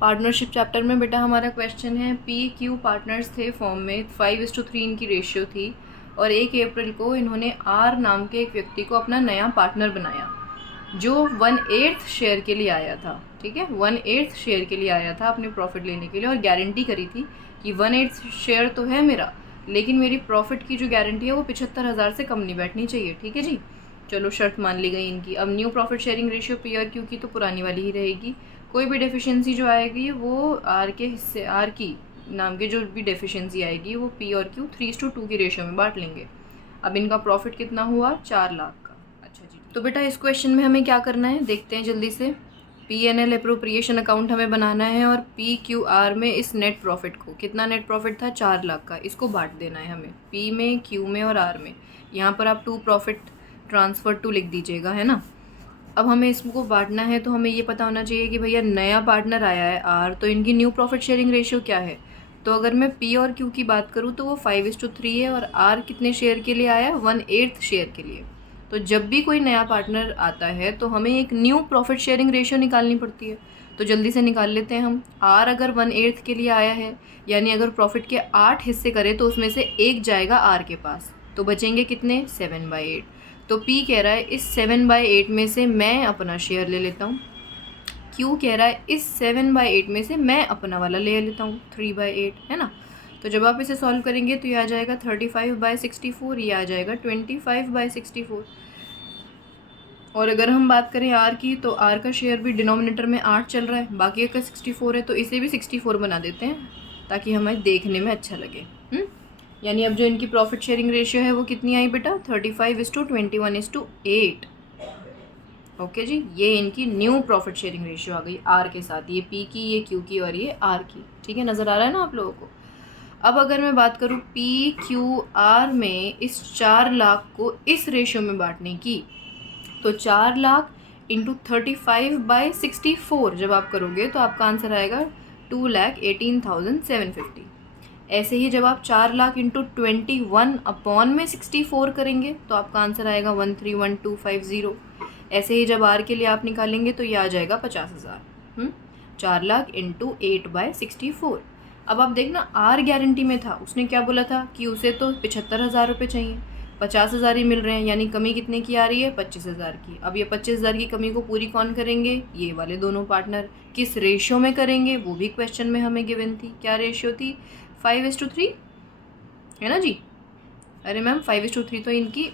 Partnership chapter में बेटा हमारा क्वेश्चन है, P Q partners the form में, 5:3 इनकी रेशियो थी और 1 अप्रैल को इन्होंने आर नाम के एक व्यक्ति को अपना नया पार्टनर बनाया जो 1/8 शेयर के लिए आया था। ठीक है, 1/8 शेयर के लिए आया था अपने प्रॉफिट लेने के लिए और गारंटी करी थी कि 1/8 शेयर तो है मेरा, लेकिन मेरी प्रॉफिट की जो गारंटी है वो 75,000 से कम नहीं बैठनी चाहिए। ठीक है जी, चलो शर्त मान ली गई इनकी। अब new profit sharing ratio P और क्यू की तो पुरानी वाली ही रहेगी। कोई भी डेफिशिएंसी जो आएगी वो आर के हिस्से, आर की नाम के जो भी डेफिशिएंसी आएगी वो पी और क्यू 3:2 की रेशियो में बांट लेंगे। अब इनका प्रॉफिट कितना हुआ, 4 लाख का। अच्छा जी, तो बेटा इस क्वेश्चन में हमें क्या करना है देखते हैं जल्दी से। P&L अप्रोप्रिएशन अकाउंट हमें बनाना है और PQR में इस नेट प्रॉफिट को, कितना नेट प्रॉफिट था 4 लाख का, इसको बांट देना है हमें P में, Q में और R में। यहाँ पर आप टू प्रॉफिट ट्रांसफ़र टू लिख दीजिएगा, है ना। अब हमें इसको बांटना है तो हमें ये पता होना चाहिए कि भैया नया पार्टनर आया है R, तो इनकी न्यू प्रॉफिट शेयरिंग रेशियो क्या है। तो अगर मैं P और Q की बात करूँ तो वो 5:3 है और R कितने शेयर के लिए आया, 1/8 शेयर के लिए। तो जब भी कोई नया पार्टनर आता है तो हमें एक न्यू प्रॉफिट शेयरिंग रेशियो निकालनी पड़ती है। तो जल्दी से निकाल लेते हैं हम। R अगर 1/8 के लिए आया है, यानी अगर प्रॉफिट के 8 हिस्से करें तो उसमें से एक जाएगा R के पास, तो बचेंगे कितने, 7/8। तो P कह रहा है इस 7/8 में से मैं अपना शेयर ले लेता हूँ। Q कह रहा है इस 7/8 में से मैं अपना वाला ले लेता हूँ, 3/8, है ना। तो जब आप इसे सॉल्व करेंगे तो ये आ जाएगा 35/64, ये आ जाएगा 25/64। और अगर हम बात करें R की, तो R का शेयर भी डिनोमिनेटर में 8 चल रहा है, बाकी का 64 है, तो इसे भी 64 बना देते हैं ताकि हमें देखने में अच्छा लगे। यानी अब जो इनकी प्रॉफिट शेयरिंग रेशियो है वो कितनी आई बेटा, 35:21:8। ओके जी, ये इनकी न्यू प्रॉफिट शेयरिंग रेशियो आ गई R के साथ, ये P की, ये Q की और ये R की। ठीक है, नज़र आ रहा है ना आप लोगों को। अब अगर मैं बात करूँ PQR में इस 4 लाख को इस रेशियो में बांटने की, तो 4 लाख इंटू 35/64 जब आप करोगे तो आपका आंसर आएगा 2,18,750। ऐसे ही जब आप 4 लाख इंटू 21/64 करेंगे तो आपका आंसर आएगा 131250। ऐसे ही जब R के लिए आप निकालेंगे तो ये आ जाएगा 50,000। 4 लाख इंटू 8/64। अब आप देखना R गारंटी में था, उसने क्या बोला था कि उसे तो 75,000 रुपये चाहिए, 50,000 ही मिल रहे हैं, यानी कमी कितने की आ रही है, 25,000 की। अब ये 25,000 की कमी को पूरी कौन करेंगे, ये वाले दोनों पार्टनर। किस रेशियो में करेंगे वो भी क्वेश्चन में हमें गिवन थी। क्या रेशियो थी, 5:3, है ना जी। अरे मैम 5:3 तो इनकी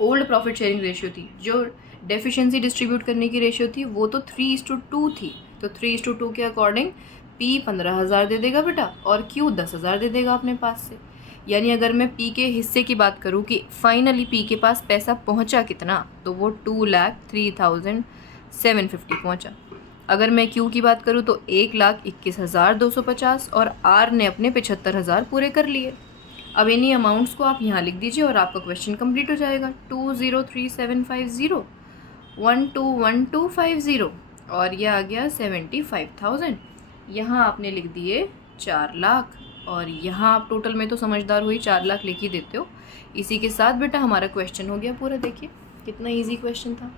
ओल्ड प्रॉफिट शेयरिंग रेशियो थी, जो डेफिशिएंसी डिस्ट्रीब्यूट करने की रेशियो थी वो तो 3:2 थी। तो 3:2 के अकॉर्डिंग P 15,000 दे देगा बेटा और Q 10,000 दे देगा अपने पास से। यानी अगर मैं P के हिस्से की बात करूँ कि फाइनली P के पास पैसा पहुँचा कितना, तो वो 2,03,750 पहुँचा। अगर मैं Q की बात करूँ तो 1,21,250 और R ने अपने 75,000 पूरे कर लिए। अब इन्हीं अमाउंट्स को आप यहाँ लिख दीजिए और आपका क्वेश्चन कंप्लीट हो जाएगा। 2,03,750, 1,2,1,250 और यह आ गया 75,000। यहाँ आपने लिख दिए 4 लाख और यहाँ आप टोटल में तो समझदार हुई 4 लाख लिख ही देते हो। इसी के साथ बेटा हमारा क्वेश्चन हो गया पूरा। देखिए कितना इजी क्वेश्चन था।